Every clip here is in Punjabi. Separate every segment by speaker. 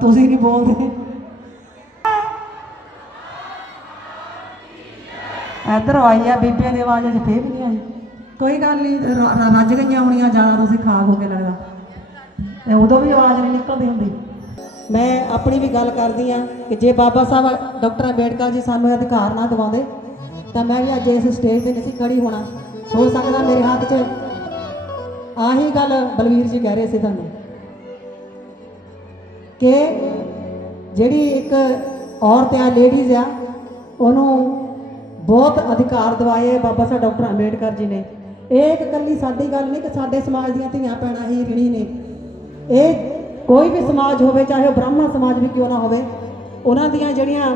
Speaker 1: ਤੁਸੀਂ ਨਹੀਂ ਬੋਲਦੇ ਇੱਧਰ ਆਈ ਆ ਬੀਬੀਆਂ ਦੀ ਆਵਾਜ਼ ਅਜੇ ਫੇਰ ਵੀ ਨਹੀਂ ਆਈ ਕੋਈ ਗੱਲ ਨਹੀਂ ਰੱਜ ਗਈਆਂ ਹੋਣੀਆਂ ਜ਼ਿਆਦਾ ਤੁਸੀਂ ਖਾਕ ਹੋ ਕੇ ਲੱਗਦਾ ਤੇ ਉਦੋਂ ਵੀ ਆਵਾਜ਼ ਨਹੀਂ ਨਿਕਲਦੀ ਹੁੰਦੀ ਮੈਂ ਆਪਣੀ ਵੀ ਗੱਲ ਕਰਦੀ ਆ ਕਿ ਜੇ ਬਾਬਾ ਸਾਹਿਬ ਡਾਕਟਰ ਅੰਬੇਡਕਰ ਜੀ ਸਾਨੂੰ ਅਧਿਕਾਰ ਨਾ ਦਿਵਾਉਂਦੇ ਤਾਂ ਮੈਂ ਵੀ ਅੱਜ ਇਸ ਸਟੇਜ ਤੇ ਨਹੀਂ ਖੜੀ ਹੋਣਾ ਹੋ ਸਕਦਾ ਮੇਰੇ ਹੱਥ 'ਚ ਆਹੀ ਗੱਲ ਬਲਵੀਰ ਜੀ ਕਹਿ ਰਹੇ ਸੀ ਤੁਹਾਨੂੰ ਕਿ ਜਿਹੜੀ ਇੱਕ ਔਰਤ ਆ ਲੇਡੀਜ਼ ਆ ਉਹਨੂੰ ਬਹੁਤ ਅਧਿਕਾਰ ਆ ਬਾਬਾ ਸਾਹਿਬ ਡਾਕਟਰ ਅੰਬੇਡਕਰ ਜੀ ਨੇ ਇਹ ਇੱਕ ਕੱਲੀ ਸਾਡੀ ਗੱਲ ਨਹੀਂ ਕਿ ਸਾਡੇ ਸਮਾਜ ਦੀਆਂ ਧੀਆਂ ਪੈਣਾ ਹੀ ਰਿਣੀ ਨੇ ਇਹ ਕੋਈ ਵੀ ਸਮਾਜ ਹੋਵੇ ਚਾਹੇ ਉਹ ਬ੍ਰਾਹਮਣ ਸਮਾਜ ਵੀ ਕਿਉਂ ਨਾ ਹੋਵੇ ਉਹਨਾਂ ਦੀਆਂ ਜਿਹੜੀਆਂ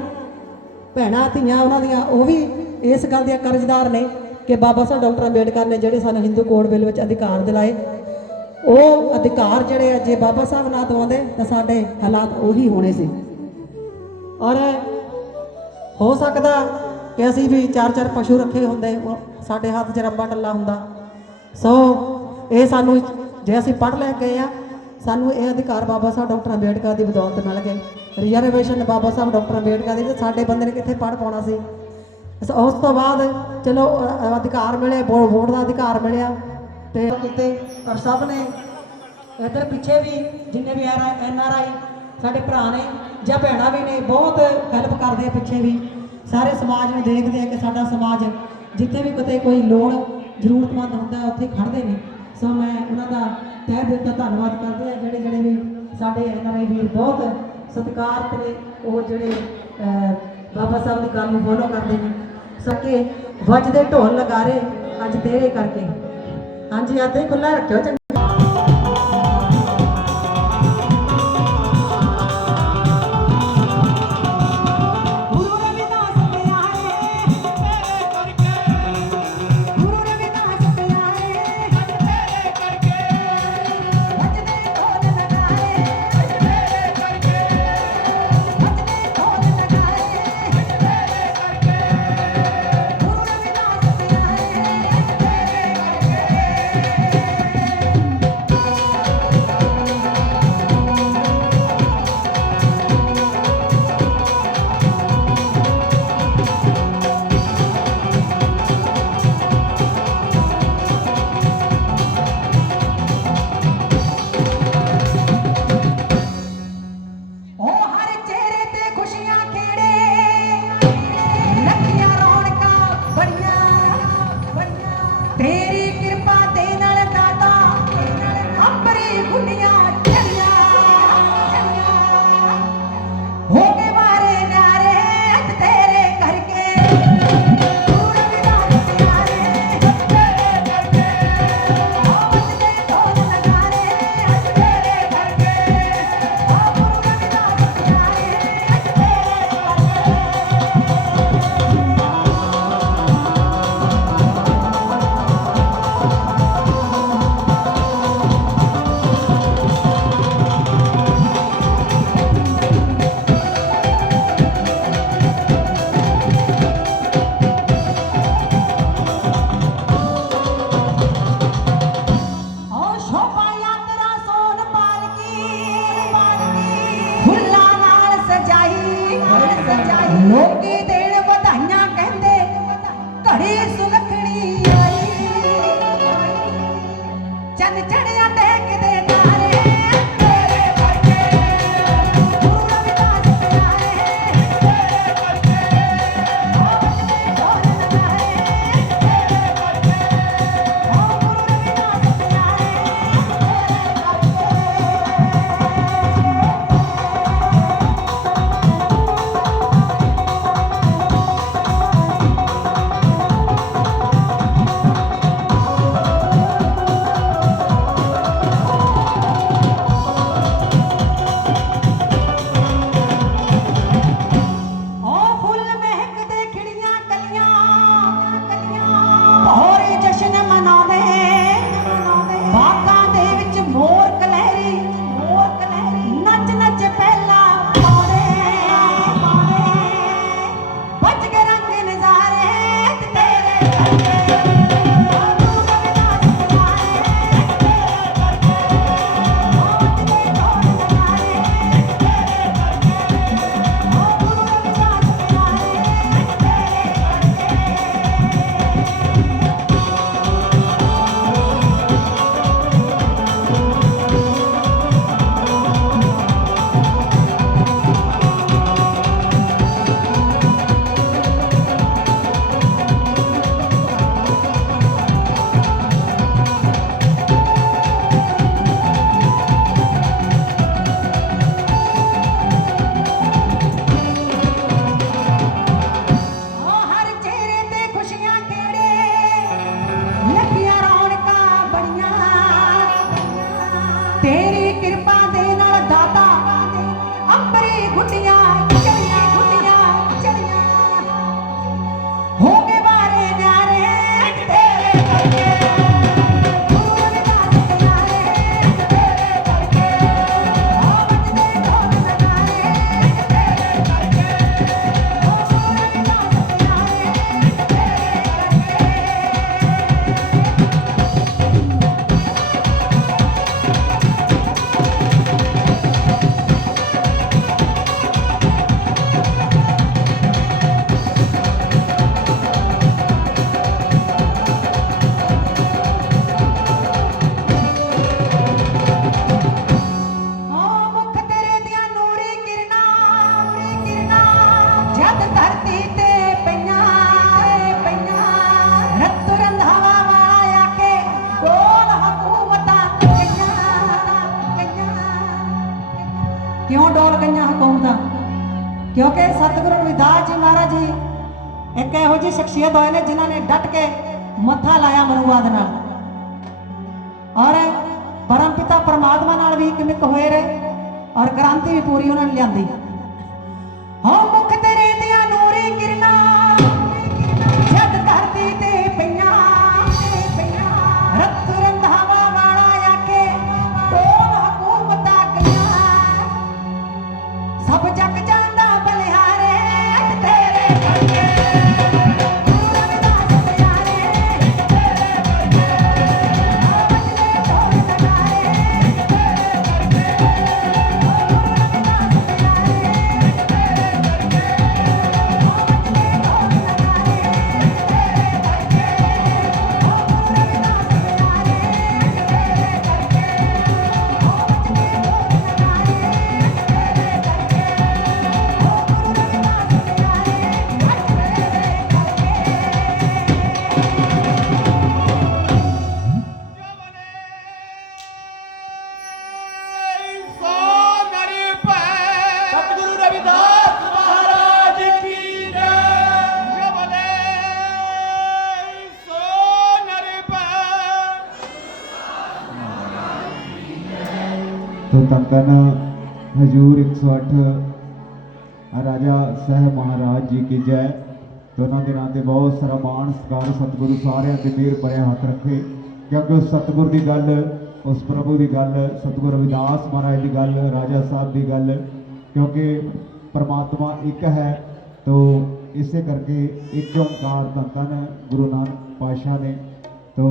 Speaker 1: ਭੈਣਾਂ ਧੀਆਂ ਉਹਨਾਂ ਦੀਆਂ ਉਹ ਵੀ ਇਸ ਗੱਲ ਦੇ ਕਰਜ਼ਦਾਰ ਨੇ ਕਿ ਬਾਬਾ ਸਾਹਿਬ ਡਾਕਟਰ ਅੰਬੇਡਕਰ ਨੇ ਜਿਹੜੇ ਸਾਨੂੰ ਹਿੰਦੂ ਕੋਡ ਬਿੱਲ ਵਿੱਚ ਅਧਿਕਾਰ ਦਿਲਾਏ ਉਹ ਅਧਿਕਾਰ ਜਿਹੜੇ ਜੇ ਬਾਬਾ ਸਾਹਿਬ ਨਾ ਦਵਾਉਂਦੇ ਤਾਂ ਸਾਡੇ ਹਾਲਾਤ ਉਹੀ ਹੋਣੇ ਸੀ ਔਰ ਹੋ ਸਕਦਾ ਕਿ ਅਸੀਂ ਵੀ ਚਾਰ ਚਾਰ ਪਸ਼ੂ ਰੱਖੇ ਹੁੰਦੇ ਸਾਡੇ ਹੱਥ 'ਚ ਰੱਬਾ ਟੱਲਾ ਹੁੰਦਾ ਸੋ ਇਹ ਸਾਨੂੰ ਜੇ ਅਸੀਂ ਪੜ ਲੈ ਗਏ ਆ ਸਾਨੂੰ ਇਹ ਅਧਿਕਾਰ ਬਾਬਾ ਸਾਹਿਬ ਡਾਕਟਰ ਅੰਬੇਡਕਰ ਦੀ ਬਦੌਲਤ ਮਿਲ ਗਏ ਰਿਜ਼ਰਵੇਸ਼ਨ ਬਾਬਾ ਸਾਹਿਬ ਡਾਕਟਰ ਅੰਬੇਡਕਰ ਦੀ ਸਾਡੇ ਬੰਦੇ ਨੇ ਕਿੱਥੇ ਪੜ ਪਾਉਣਾ ਸੀ ਉਸ ਤੋਂ ਬਾਅਦ ਚਲੋ ਅਧਿਕਾਰ ਮਿਲੇ ਵੋਟ ਦਾ ਅਧਿਕਾਰ ਮਿਲਿਆ ਤੇ ਕਿਤੇ ਪਰ ਸਭ ਨੇ ਇਧਰ ਪਿੱਛੇ ਵੀ ਜਿੰਨੇ ਵੀ ਆਰ ਐਨ ਆਰ ਆਈ ਸਾਡੇ ਭਰਾ ਨੇ ਜਾਂ ਭੈਣਾ ਵੀ ਨੇ ਬਹੁਤ ਹੈਲਪ ਕਰਦੇ ਆ ਪਿੱਛੇ ਵੀ ਸਾਰੇ ਸਮਾਜ ਨੂੰ ਦੇਖਦੇ ਆ ਕਿ ਸਾਡਾ ਸਮਾਜ ਜਿੱਥੇ ਵੀ ਕਿਤੇ ਕੋਈ ਲੋੜ ਜ਼ਰੂਰਤਮੰਦ ਹੁੰਦਾ ਉੱਥੇ ਖੜਦੇ ਨੇ ਸੋ ਮੈਂ ਉਹਨਾਂ ਦਾ ਤਹਿ ਦਿਲ ਤੋਂ ਧੰਨਵਾਦ ਕਰਦੇ ਆ ਜਿਹੜੇ ਜਿਹੜੇ ਵੀ ਸਾਡੇ ਐਨ ਆਰ ਆਈ ਵੀਰ ਬਹੁਤ ਸਤਿਕਾਰ ਤੇ ਉਹ ਜਿਹੜੇ ਬਾਬਾ ਸਾਹਿਬ ਦੀ ਗੱਲ ਨੂੰ ਫੋਲੋ ਕਰਦੇ ਨੇ ਸਕੇ ਵੱਜਦੇ ਢੋਲ ਲਗਾਰੇ ਅੱਜ ਤੇਰੇ ਕਰਕੇ ਹਾਂਜੀ ਹੱਥ ਹੀ ਖੁੱਲਾ ਰੱਖਿਓ
Speaker 2: ਕਿਉਂਕਿ ਸਤਿਗੁਰੂ ਰਵਿਦਾਸ ਜੀ ਮਹਾਰਾਜ ਜੀ ਇੱਕ ਇਹੋ ਜੀ ਸ਼ਖਸੀਅਤ ਹੋਏ ਨੇ ਜਿਨ੍ਹਾਂ ਨੇ ਡਟ ਕੇ ਮੱਥਾ ਲਾਇਆ ਮਰੂਆ ਦੇ ਨਾਲ ਔਰ ਪਰਮਪਿਤਾ ਪਰਮਾਤਮਾ ਨਾਲ ਵੀ ਇੱਕ ਮਿੱਕ ਹੋਏ ਰਹੇ ਔਰ ਕ੍ਰਾਂਤੀ ਵੀ ਪੂਰੀ ਉਹਨਾਂ ਨੇ ਲਿਆਂਦੀ ਹਮ
Speaker 3: ਸਾਲਾਨਾ ਹਜੂਰ 108 ਰਾਜਾ ਸਹਿਬ ਮਹਾਰਾਜ ਜੀ ਕੀ ਜੈ ਦੋਨਾਂ ਦਿਨਾਂ ਤੇ ਬਹੁਤ ਸਾਰਾ ਮਾਣ ਸਤਿਕਾਰ ਸਤਿਗੁਰੂ ਸਾਰਿਆਂ ਦੇ ਮੇਰ ਭਰਿਆ ਹੱਥ ਰੱਖੇ ਕਿਉਂਕਿ ਸਤਿਗੁਰ ਦੀ ਗੱਲ ਉਸ ਪ੍ਰਭੂ ਦੀ ਗੱਲ ਸਤਿਗੁਰ ਰਵਿਦਾਸ ਮਹਾਰਾਜ ਦੀ ਗੱਲ ਰਾਜਾ ਸਾਹਿਬ ਦੀ ਗੱਲ ਕਿਉਂਕਿ ਪਰਮਾਤਮਾ ਇੱਕ ਹੈ ਤੋਂ ਇਸੇ ਕਰਕੇ ਇੱਕ ਓੰਕਾਰ ਤਨ ਗੁਰੂ ਨਾਨਕ ਪਾਸ਼ਾ ਨੇ ਤੋਂ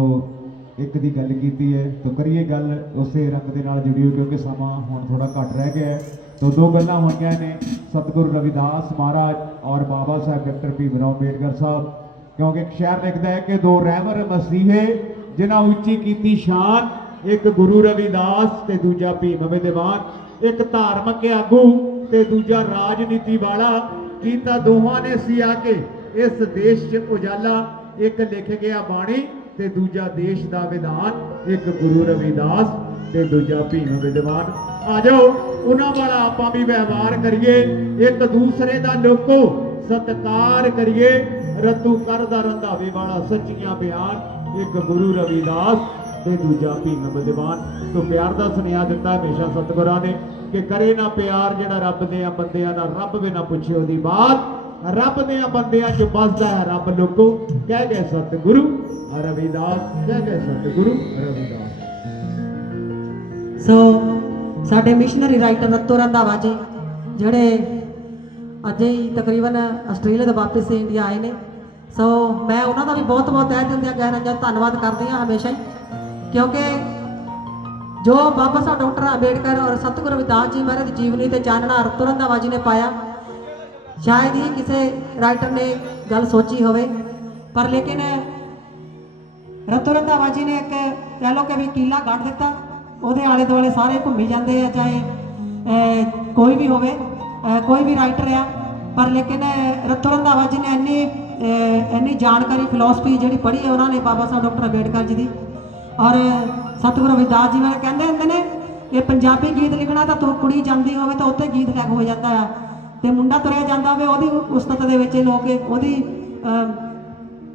Speaker 3: ਇੱਕ ਦੀ ਗੱਲ ਕੀਤੀ ਹੈ ਤਾਂ ਕਰੀਏ ਗੱਲ ਉਸੇ ਰੰਗ ਦੇ ਨਾਲ ਜੁੜੀ ਹੋਈ ਕਿਉਂਕਿ ਸਮਾਂ ਹੁਣ ਥੋੜਾ ਘੱਟ ਰਹਿ ਗਿਆ ਹੈ ਤਾਂ ਦੋ ਗੱਲਾਂ ਗਿਆ ਨੇ ਸਤਿਗੁਰੂ ਰਵਿਦਾਸ ਮਹਾਰਾਜ ਔਰ ਬਾਬਾ ਸਾਹਿਬ ਡਾਕਟਰ ਭੀਮ ਰਾਓ ਅੰਬੇਡਕਰ ਸਾਹਿਬ ਕਿਉਂਕਿ ਇੱਕ ਸ਼ਾਇਰ ਲਿਖਦਾ ਹੈ ਕਿ ਦੋ ਰਹਿਮਰ ਮਸੀਹੇ ਜਿਨ੍ਹਾਂ ਉੱਚੀ ਕੀਤੀ ਸ਼ਾਨ ਇੱਕ ਗੁਰੂ ਰਵਿਦਾਸ ਤੇ ਦੂਜਾ ਭੀਮ ਵਿਦਵਾਨ ਇੱਕ ਧਾਰਮਿਕ ਆਗੂ ਤੇ ਦੂਜਾ ਰਾਜਨੀਤੀ ਵਾਲਾ ਕੀਤਾ ਦੋਹਾਂ ਨੇ ਆ ਕੇ ਇਸ ਦੇਸ਼ 'ਚ ਉਜਾਲਾ ਇੱਕ ਲਿਖ ਗਿਆ ਬਾਣੀ ਤੇ ਦੂਜਾ ਦੇਸ਼ ਦਾ ਵਿਧਾਨ ਇੱਕ ਗੁਰੂ ਰਵਿਦਾਸ ਤੇ ਦੂਜਾ ਭੀਮ ਵਿਦਵਾਨ ਆ ਜਾਓ ਉਹਨਾਂ ਵਾਲਾ ਆਪਾਂ ਵੀ ਵਿਵਹਾਰ ਕਰੀਏ ਇੱਕ ਦੂਸਰੇ ਦਾ ਲੋਕੋ ਸਤਕਾਰ ਕਰੀਏ ਰਤੂ ਕਰਦਾ ਰੰਧਾਵੇ ਵਾਲਾ ਸੱਚੀਆਂ ਬਿਆਨ ਇੱਕ ਗੁਰੂ ਰਵਿਦਾਸ ਤੇ ਦੂਜਾ ਭੀਮ ਵਿਦਵਾਨ ਤੋਂ ਪਿਆਰ ਦਾ ਸੁਨੇਹਾ ਦਿੱਤਾ ਹਮੇਸ਼ਾ ਸਤਿਗੁਰਾਂ ਨੇ ਕਿ ਕਰੇ ਨਾ ਪਿਆਰ ਜਿਹੜਾ ਰੱਬ ਦੇ ਆ ਬੰਦਿਆਂ ਦਾ ਰੱਬ ਵੀ ਨਾ ਪੁੱਛੇ ਉਹਦੀ ਬਾਤ ਰੱਬ ਦੇ ਬੰਦਿਆਂ 'ਚ ਬਸਦਾ ਹੈ ਰੱਬ ਲੋਕੋ ਕਹਿ ਗਏ ਸਤਿਗੁਰੂ ਰਵਿਦਾਸ ਕਹਿ ਗਏ ਸਤਿਗੁਰੂ ਰਵਿਦਾਸ
Speaker 1: ਸੋ ਸਾਡੇ ਮਿਸ਼ਨਰੀ ਰਾਈਟਰ ਰਤੋ ਰੰਧਾਵਾ ਜੀ ਜਿਹੜੇ ਅਜੇ ਹੀ ਤਕਰੀਬਨ ਆਸਟ੍ਰੇਲੀਆ ਤੋਂ ਵਾਪਸ ਇੰਡੀਆ ਆਏ ਨੇ ਸੋ ਮੈਂ ਉਹਨਾਂ ਦਾ ਵੀ ਬਹੁਤ ਬਹੁਤ ਤਹਿ ਦਿਲ ਦੀਆਂ ਗਹਿਰਾਂ ਜਾਂ ਧੰਨਵਾਦ ਕਰਦੀ ਹਾਂ ਹਮੇਸ਼ਾ ਹੀ ਕਿਉਂਕਿ ਜੋ ਬਾਬਾ ਸਾਹਿਬ ਡਾਕਟਰ ਅੰਬੇਡਕਰ ਔਰ ਸਤਿਗੁਰੂ ਰਵਿਦਾਸ ਜੀ ਮਹਾਰਾਜ ਦੀ ਜੀਵਨੀ ਤੇ ਚਾਨਣਾ ਰਤੋ ਰੰਧਾਵਾ ਜੀ ਨੇ ਪਾਇਆ ਸ਼ਾਇਦ ਹੀ ਕਿਸੇ ਰਾਈਟਰ ਨੇ ਗੱਲ ਸੋਚੀ ਹੋਵੇ ਪਰ ਲੇਕਿਨ ਰਤਨ ਰੰਧਾਵਾ ਨੇ ਇੱਕ ਕਹਿ ਲੋ ਕਿ ਵੀ ਕੀਲਾ ਕੱਢ ਦਿੱਤਾ ਉਹਦੇ ਆਲੇ ਦੁਆਲੇ ਸਾਰੇ ਘੁੰਮੀ ਜਾਂਦੇ ਆ ਚਾਹੇ ਕੋਈ ਵੀ ਹੋਵੇ ਕੋਈ ਵੀ ਰਾਈਟਰ ਆ ਪਰ ਲੇਕਿਨ ਰਤਨ ਰੰਧਾਵਾ ਨੇ ਇੰਨੀ ਇੰਨੀ ਜਾਣਕਾਰੀ ਫਿਲਾਸਫੀ ਜਿਹੜੀ ਪੜ੍ਹੀ ਹੈ ਉਹਨਾਂ ਨੇ ਬਾਬਾ ਸਾਹਿਬ ਡਾਕਟਰ ਅੰਬੇਡਕਰ ਜੀ ਦੀ ਔਰ ਸਤਿਗੁਰੂ ਅਵਿਦਾਸ ਜੀ ਵਾਲੇ ਕਹਿੰਦੇ ਹੁੰਦੇ ਨੇ ਇਹ ਪੰਜਾਬੀ ਗੀਤ ਲਿਖਣਾ ਤਾਂ ਤੂੰ ਕੁੜੀ ਜਾਂਦੀ ਹੋਵੇ ਤਾਂ ਉੱਥੇ ਗੀਤ ਲਿਖ ਹੋ ਜਾਂਦਾ ਆ ਤੇ ਮੁੰਡਾ ਤੁਰਿਆ ਜਾਂਦਾ ਵੇ ਉਹਦੀ ਉਸਤਤ ਦੇ ਵਿੱਚ ਲੋਕ ਉਹਦੀ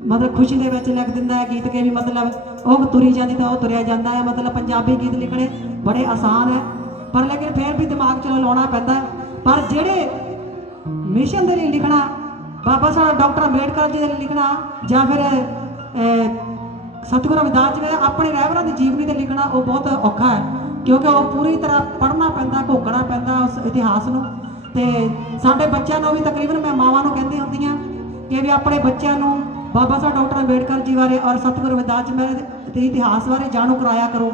Speaker 1: ਮਤਲਬ ਖੁਸ਼ੀ ਦੇ ਵਿੱਚ ਲਿਖ ਦਿੰਦਾ ਹੈ ਗੀਤ ਕੇ ਵੀ ਮਤਲਬ ਉਹ ਤੁਰੀ ਜਾਂਦੀ ਤਾਂ ਉਹ ਤੁਰਿਆ ਜਾਂਦਾ ਹੈ ਮਤਲਬ ਪੰਜਾਬੀ ਗੀਤ ਲਿਖਣੇ ਬੜੇ ਆਸਾਨ ਹੈ ਪਰ ਲੇਕਿਨ ਫਿਰ ਵੀ ਦਿਮਾਗ ਚ ਲਾਉਣਾ ਪੈਂਦਾ ਪਰ ਜਿਹੜੇ ਮਿਸ਼ਨ ਦੇ ਲਈ ਲਿਖਣਾ ਬਾਬਾ ਸਾਹਿਬ ਡਾਕਟਰ ਅੰਬੇਡਕਰ ਜੀ ਦੇ ਲਈ ਲਿਖਣਾ ਜਾਂ ਫਿਰ ਸਤਿਗੁਰੂ ਅਮਰਦਾਸ ਜੀ ਦੇ ਆਪਣੇ ਰਹਿਬਰਾਂ ਦੀ ਜੀਵਨੀ ਤੇ ਲਿਖਣਾ ਉਹ ਬਹੁਤ ਔਖਾ ਹੈ ਕਿਉਂਕਿ ਉਹ ਪੂਰੀ ਤਰ੍ਹਾਂ ਪੜਨਾ ਪੈਂਦਾ ਘੋਕਣਾ ਪੈਂਦਾ ਉਸ ਇਤਿਹਾਸ ਨੂੰ ਤੇ ਸਾਡੇ ਬੱਚਿਆਂ ਨੂੰ ਵੀ ਤਕਰੀਬਨ ਮੈਂ ਮਾਵਾਂ ਨੂੰ ਕਹਿੰਦੀ ਹੁੰਦੀ ਆ ਕਿ ਵੀ ਆਪਣੇ ਬੱਚਿਆਂ ਨੂੰ ਬਾਬਾ ਸਾਹਿਬ ਡਾਕਟਰ ਅੰਬੇਡਕਰ ਜੀ ਬਾਰੇ ਔਰ ਸਤਿਗੁਰੂ ਰਵਿਦਾਸ ਜੀ ਦੇ ਇਤਿਹਾਸ ਬਾਰੇ ਜਾਣੂ ਕਰਾਇਆ ਕਰੋ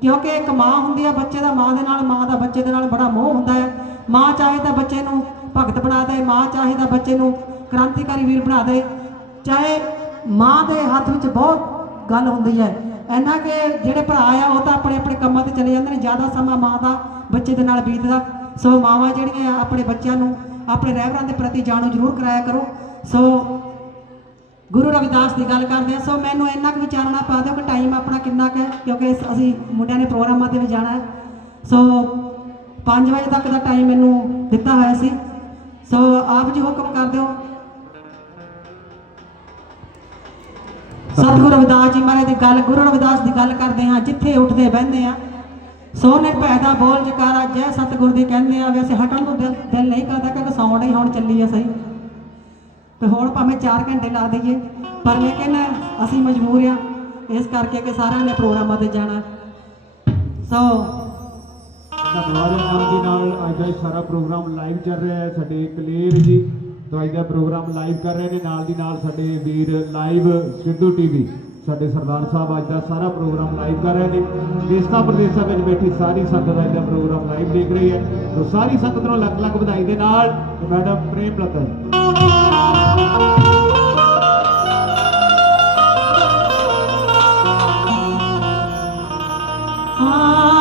Speaker 1: ਕਿਉਂਕਿ ਇੱਕ ਮਾਂ ਹੁੰਦੀ ਆ ਬੱਚੇ ਦਾ ਮਾਂ ਦੇ ਨਾਲ ਮਾਂ ਦਾ ਬੱਚੇ ਦੇ ਨਾਲ ਬੜਾ ਮੋਹ ਹੁੰਦਾ ਹੈ ਮਾਂ ਚਾਹੇ ਤਾਂ ਬੱਚੇ ਨੂੰ ਭਗਤ ਬਣਾ ਦੇ ਮਾਂ ਚਾਹੇ ਤਾਂ ਬੱਚੇ ਨੂੰ ਕ੍ਰਾਂਤੀਕਾਰੀ ਵੀਰ ਬਣਾ ਦੇ ਚਾਹੇ ਮਾਂ ਦੇ ਹੱਥ ਵਿੱਚ ਬਹੁਤ ਗੱਲ ਹੁੰਦੀ ਹੈ ਐਨਾ ਕਿ ਜਿਹੜੇ ਭਰਾ ਆ ਉਹ ਤਾਂ ਆਪਣੇ ਆਪਣੇ ਕੰਮਾਂ ਤੇ ਚਲੇ ਜਾਂਦੇ ਨੇ ਜ਼ਿਆਦਾ ਸਮਾਂ ਮਾਂ ਦਾ ਬੱਚੇ ਦੇ ਨਾਲ ਬੀਤਦਾ ਸੋ ਮਾਵਾਂ ਜਿਹੜੀਆਂ ਆ ਆਪਣੇ ਬੱਚਿਆਂ ਨੂੰ ਆਪਣੇ ਰਹਿਬਰਾਂ ਦੇ ਪ੍ਰਤੀ ਜਾਣੂ ਜ਼ਰੂਰ ਕਰਾਇਆ ਕਰੋ ਸੋ ਗੁਰੂ ਰਵਿਦਾਸ ਦੀ ਗੱਲ ਕਰਦੇ ਆ ਸੋ ਮੈਨੂੰ ਇੰਨਾ ਕੁ ਵਿਚਾਰਨਾ ਪਾ ਦਿਓ ਕਿ ਟਾਈਮ ਆਪਣਾ ਕਿੰਨਾ ਕੁ ਹੈ ਕਿਉਂਕਿ ਅਸੀਂ ਮੁੰਡਿਆਂ ਨੇ ਪ੍ਰੋਗਰਾਮਾਂ ਤੇ ਵੀ ਜਾਣਾ ਹੈ ਸੋ 5 ਵਜੇ ਤੱਕ ਦਾ ਟਾਈਮ ਮੈਨੂੰ ਦਿੱਤਾ ਹੋਇਆ ਸੀ ਸੋ ਆਪ ਜੀ ਹੁਕਮ ਕਰ ਦਿਓ ਸਤਿਗੁਰੂ ਰਵਿਦਾਸ ਜੀ ਮਹਾਰਾਜ ਦੀ ਗੱਲ ਗੁਰੂ ਰਵਿਦਾਸ ਦੀ ਗੱਲ ਕਰਦੇ ਆ ਜਿੱਥੇ ਉੱਠਦੇ ਬਹਿੰਦੇ ਆ ਸੋ ਨਿਰਭੈ ਦਾ ਬੋਲ ਜਕਾਰਾ ਜੈ ਸਤਗੁਰ ਦੀ ਕਹਿੰਦੇ ਆ ਵੈਸੇ ਹਟਣ ਨੂੰ ਦਿਲ ਦਿਲ ਨਹੀਂ ਕਰਦਾ ਕਿਉਂਕਿ ਸੌਂਡ ਹੀ ਹੁਣ ਚੱਲੀ ਆ ਸਹੀ ਤੇ ਹੋਰ ਭਾਵੇਂ 4 ਘੰਟੇ ਲਾ ਦਈਏ ਪਰ ਲੇਕਿਨ ਅਸੀਂ ਮਜਬੂਰ ਆ ਇਸ ਕਰਕੇ ਕਿ ਸਾਰਿਆਂ ਨੇ ਪ੍ਰੋਗਰਾਮਾਂ ਤੇ ਜਾਣਾ ਸੋ
Speaker 3: ਨਾਮ ਦੀ ਨਾਲ ਅੱਜ ਦਾ ਸਾਰਾ ਪ੍ਰੋਗਰਾਮ ਲਾਈਵ ਚੱਲ ਰਿਹਾ ਹੈ ਸਾਡੇ ਕਲੇਰ ਜੀ ਤੋਂ ਅੱਜ ਦਾ ਪ੍ਰੋਗਰਾਮ ਲਾਈਵ ਕਰ ਰਹੇ ਨੇ ਨਾਲ ਦੀ ਨਾਲ ਸਾਡੇ ਵੀਰ ਲਾਈਵ ਸਿੱਧੂ ਟੀਵੀ ਸਾਡੇ ਸਰਦਾਰ ਸਾਹਿਬ ਅੱਜ ਦਾ ਸਾਰਾ ਪ੍ਰੋਗਰਾਮ ਲਾਈਵ ਕਰ ਰਹੇ ਨੇ ਦੇਸ਼ਾਂ ਪ੍ਰਦੇਸ਼ਾਂ ਵਿੱਚ ਬੈਠੀ ਸਾਰੀ ਸੰਗਤ ਅੱਜ ਦਾ ਪ੍ਰੋਗਰਾਮ ਲਾਈਵ ਦੇਖ ਰਹੀ ਹੈ ਤੋਂ ਸਾਰੀ ਸੰਗਤ ਨੂੰ ਲੱਖ ਲੱਖ ਵਧਾਈ ਦੇ ਨਾਲ ਮੈਡਮ ਪ੍ਰੇਮ ਰਤਨ ਆ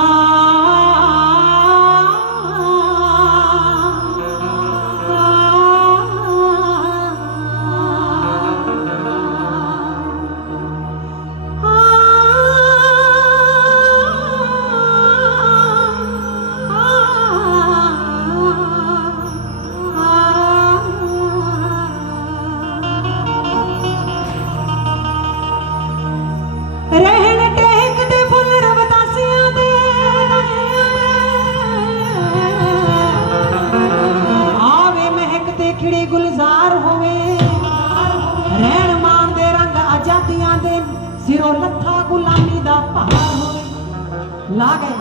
Speaker 2: ਲਾ ਗਏ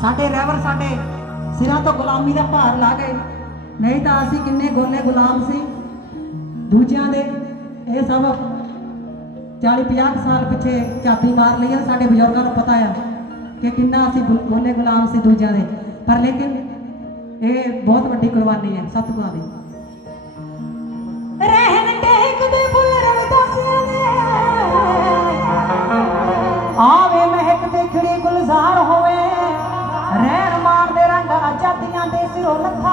Speaker 2: ਸਾਡੇ ਰਹਿਬਰ ਸਾਡੇ ਸਿਰਾਂ ਤੋਂ ਗੁਲਾਮੀ ਦਾ ਭਾਰ ਲਾ ਗਏ
Speaker 1: ਨਹੀਂ ਤਾਂ ਅਸੀਂ ਕਿੰਨੇ ਗੋਲੇ ਗੁਲਾਮ ਸੀ ਦੂਜਿਆਂ ਦੇ ਇਹ ਸਭ 40 50 ਸਾਲ ਪਿੱਛੇ ਚਾਤੀ ਮਾਰ ਲਈ ਸਾਡੇ ਬਜ਼ੁਰਗਾਂ ਨੂੰ ਪਤਾ ਆ ਕਿ ਕਿੰਨਾ ਅਸੀਂ ਗੋਲੇ ਗੁਲਾਮ ਸੀ ਦੂਜਿਆਂ ਦੇ ਪਰ ਲੇਕਿਨ ਇਹ ਬਹੁਤ ਵੱਡੀ ਕੁਰਬਾਨੀ ਹੈ ਸਤਿਗੁਰਾਂ ਦੀ
Speaker 2: ਰਹਿ 그러면